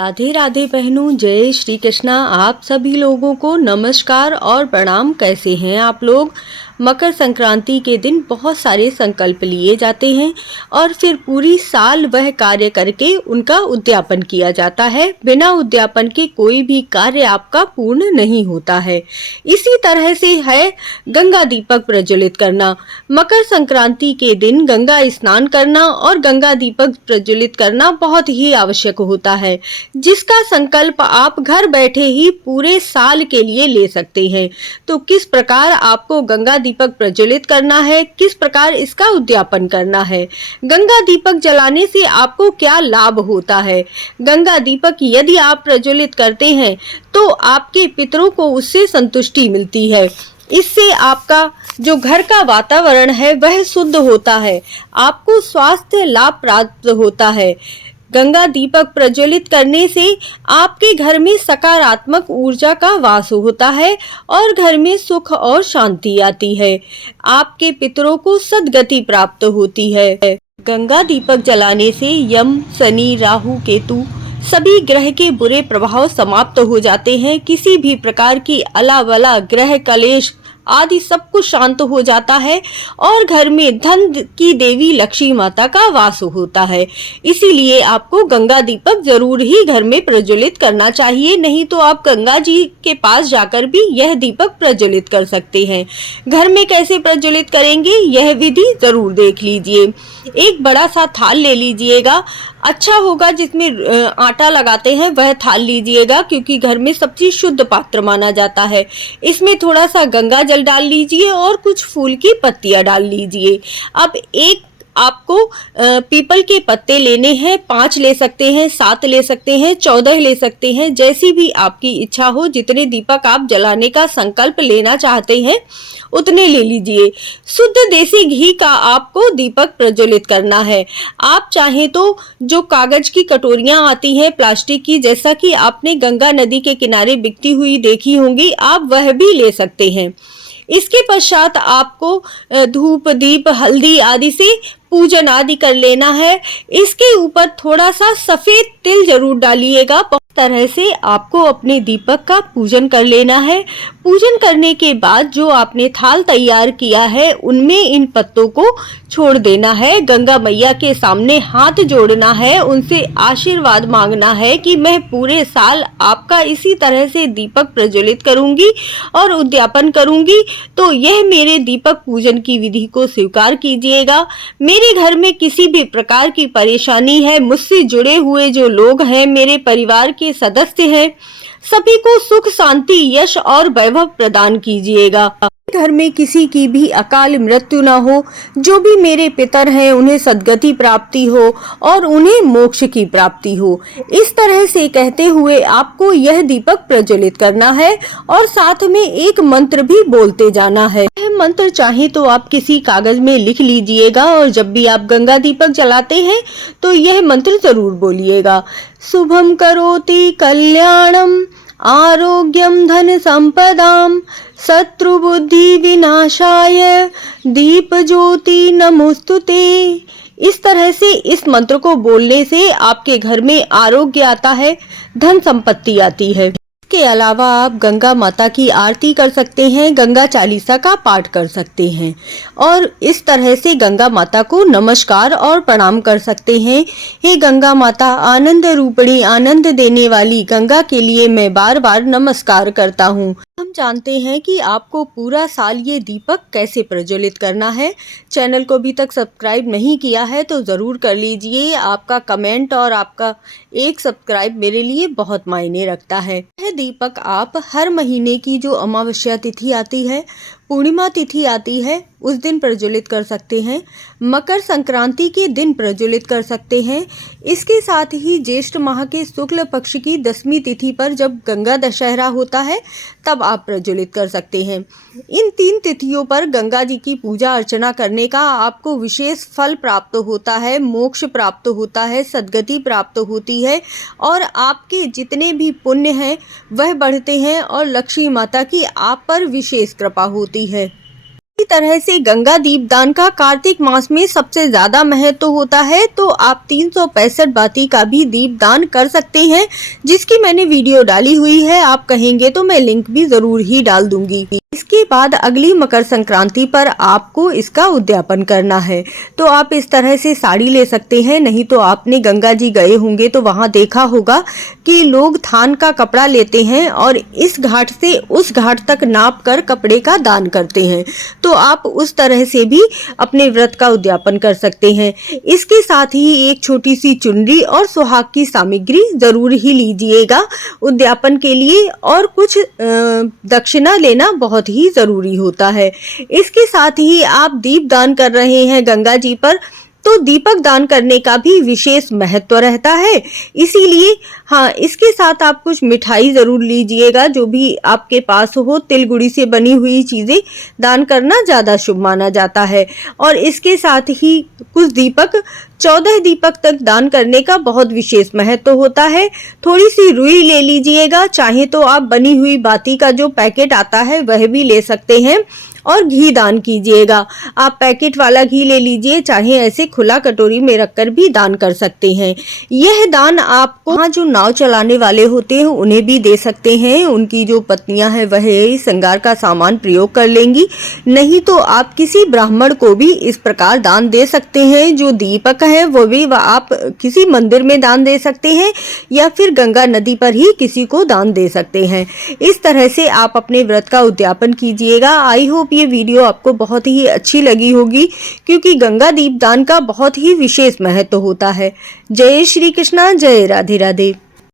राधे राधे बहनों, जय श्री कृष्णा। आप सभी लोगों को नमस्कार और प्रणाम। कैसे हैं आप लोग। मकर संक्रांति के दिन बहुत सारे संकल्प लिए जाते हैं और फिर पूरी साल वह कार्य करके उनका उद्यापन किया जाता है। बिना उद्यापन के कोई भी कार्य आपका पूर्ण नहीं होता है। इसी तरह से है गंगा दीपक प्रज्वलित करना। मकर संक्रांति के दिन गंगा स्नान करना और गंगा दीपक प्रज्वलित करना बहुत ही आवश्यक होता है, जिसका संकल्प आप घर बैठे ही पूरे साल के लिए ले सकते हैं। तो किस प्रकार आपको गंगा दीपक प्रज्वलित करना है, किस प्रकार इसका उद्यापन करना है, गंगा दीपक जलाने से आपको क्या लाभ होता है। गंगा दीपक यदि आप प्रज्वलित करते हैं तो आपके पितरों को उससे संतुष्टि मिलती है। इससे आपका जो घर का वातावरण है वह शुद्ध होता है, आपको स्वास्थ्य लाभ प्राप्त होता है। गंगा दीपक प्रज्वलित करने से आपके घर में सकारात्मक ऊर्जा का वास होता है और घर में सुख और शांति आती है। आपके पितरों को सद्गति प्राप्त होती है। गंगा दीपक जलाने से यम, शनि, राहु, केतु सभी ग्रह के बुरे प्रभाव समाप्त हो जाते हैं। किसी भी प्रकार की अलावला ग्रह कलेश आदि सब कुछ शांत हो जाता है और घर में धन की देवी लक्ष्मी माता का वास होता है। इसीलिए आपको गंगा दीपक जरूर ही घर में प्रज्वलित करना चाहिए, नहीं तो आप गंगा जी के पास जाकर भी यह दीपक प्रज्वलित कर सकते हैं। घर में कैसे प्रज्वलित करेंगे यह विधि जरूर देख लीजिए। एक बड़ा सा थाल ले लीजिएगा, अच्छा होगा जिसमें आटा लगाते हैं वह थाल लीजिएगा, क्योंकि घर में सबसे शुद्ध पात्र माना जाता है। इसमें थोड़ा सा गंगा जल डाल लीजिए और कुछ फूल की पत्तियां डाल लीजिए। अब एक आपको पीपल के पत्ते लेने हैं, 5 ले सकते हैं, 7 ले सकते हैं, 14 ले सकते हैं, जैसी भी आपकी इच्छा हो। जितने दीपक आप जलाने का संकल्प लेना चाहते हैं उतने ले लीजिए। शुद्ध देसी घी का आपको दीपक प्रज्वलित करना है। आप चाहें तो जो कागज की कटोरियां आती हैं प्लास्टिक की, जैसा कि आपने गंगा नदी के किनारे बिकती हुई देखी होंगी, आप वह भी ले सकते हैं। इसके पश्चात आपको धूप, दीप, हल्दी आदि से पूजन आदि कर लेना है। इसके ऊपर थोड़ा सा सफेद तिल जरूर डालिएगा। तरह से आपको अपने दीपक का पूजन कर लेना है। पूजन करने के बाद जो आपने थाल तैयार किया है उनमें इन पत्तों को छोड़ देना है। गंगा मैया के सामने हाथ जोड़ना है, उनसे आशीर्वाद मांगना है कि मैं पूरे साल आपका इसी तरह से दीपक प्रज्वलित करूंगी और उद्यापन करूंगी, तो यह मेरे दीपक पूजन की विधि को स्वीकार कीजिएगा। मेरे घर में किसी भी प्रकार की परेशानी है, मुझसे जुड़े हुए जो लोग हैं, मेरे परिवार के सदस्य हैं, सभी को सुख, शांति, यश और वैभव प्रदान कीजिएगा। घर में किसी की भी अकाल मृत्यु ना हो, जो भी मेरे पितर हैं उन्हें सद्गति प्राप्ति हो और उन्हें मोक्ष की प्राप्ति हो। इस तरह से कहते हुए आपको यह दीपक प्रज्वलित करना है और साथ में एक मंत्र भी बोलते जाना है। यह मंत्र चाहे तो आप किसी कागज में लिख लीजिएगा और जब भी आप गंगा दीपक जलाते हैं तो यह मंत्र जरूर बोलिएगा। शुभम करोति कल्याणम आरोग्यम धन संपदाम शत्रु बुद्धि विनाशाय दीप ज्योति नमोस्तुते। इस तरह से इस मंत्र को बोलने से आपके घर में आरोग्य आता है, धन संपत्ति आती है। इसके अलावा आप गंगा माता की आरती कर सकते हैं, गंगा चालीसा का पाठ कर सकते हैं और इस तरह से गंगा माता को नमस्कार और प्रणाम कर सकते हैं। हे गंगा माता, आनंद रूपणी, आनंद देने वाली गंगा के लिए मैं बार बार नमस्कार करता हूँ। हम जानते हैं कि आपको पूरा साल ये दीपक कैसे प्रज्वलित करना है। चैनल को अभी तक सब्सक्राइब नहीं किया है तो ज़रूर कर लीजिए। आपका कमेंट और आपका एक सब्सक्राइब मेरे लिए बहुत मायने रखता है। यह दीपक आप हर महीने की जो अमावस्या तिथि आती है, पूर्णिमा तिथि आती है, उस दिन प्रज्वलित कर सकते हैं। मकर संक्रांति के दिन प्रज्वलित कर सकते हैं। इसके साथ ही ज्येष्ठ माह के शुक्ल पक्ष की 10वीं तिथि पर जब गंगा दशहरा होता है तब आप प्रज्वलित कर सकते हैं। इन 3 तिथियों पर गंगा जी की पूजा अर्चना करने का आपको विशेष फल प्राप्त होता है, मोक्ष प्राप्त होता है, सद्गति प्राप्त होती है और आपके जितने भी पुण्य हैं वह बढ़ते हैं और लक्ष्मी माता की आप पर विशेष कृपा होती है। इसी तरह से गंगा दीपदान का कार्तिक मास में सबसे ज्यादा महत्व होता है, तो आप 365 बाती का भी दीपदान कर सकते हैं, जिसकी मैंने वीडियो डाली हुई है। आप कहेंगे तो मैं लिंक भी जरूर ही डाल दूंगी। इसके बाद अगली मकर संक्रांति पर आपको इसका उद्यापन करना है, तो आप इस तरह से साड़ी ले सकते हैं। नहीं तो आपने गंगा जी गए होंगे तो वहां देखा होगा कि लोग थान का कपड़ा लेते हैं और इस घाट से उस घाट तक नाप कर कपड़े का दान करते हैं, तो आप उस तरह से भी अपने व्रत का उद्यापन कर सकते हैं। इसके साथ ही एक छोटी सी चुनरी और सुहाग की सामग्री जरूर ही लीजिएगा उद्यापन के लिए, और कुछ दक्षिणा लेना बहुत ही जरूरी होता है। इसके साथ ही आप दीप दान कर रहे हैं गंगा जी पर, तो दीपक दान करने का भी विशेष महत्व रहता है। इसीलिए हाँ, इसके साथ आप कुछ मिठाई जरूर लीजिएगा, जो भी आपके पास हो। तिल गुड़ी से बनी हुई चीजें दान करना ज्यादा शुभ माना जाता है। और इसके साथ ही कुछ दीपक, 14 दीपक तक दान करने का बहुत विशेष महत्व होता है। थोड़ी सी रुई ले लीजिएगा, चाहे तो आप बनी हुई बाती का जो पैकेट आता है वह भी ले सकते हैं। और घी दान कीजिएगा, आप पैकेट वाला घी ले लीजिए, चाहे ऐसे खुला कटोरी में रखकर भी दान कर सकते हैं। यह दान आपको वहाँ जो नाव चलाने वाले होते हैं उन्हें भी दे सकते हैं। उनकी जो पत्नियां हैं वह श्रृंगार का सामान प्रयोग कर लेंगी। नहीं तो आप किसी ब्राह्मण को भी इस प्रकार दान दे सकते हैं। जो दीपक है वो भी आप किसी मंदिर में दान दे सकते हैं, या फिर गंगा नदी पर ही किसी को दान दे सकते हैं। इस तरह से आप अपने व्रत का उद्यापन कीजिएगा। आई होप ये वीडियो आपको बहुत ही अच्छी लगी होगी, क्योंकि गंगा दीपदान का बहुत ही विशेष महत्व होता है। जय श्री कृष्णा, जय राधे राधे।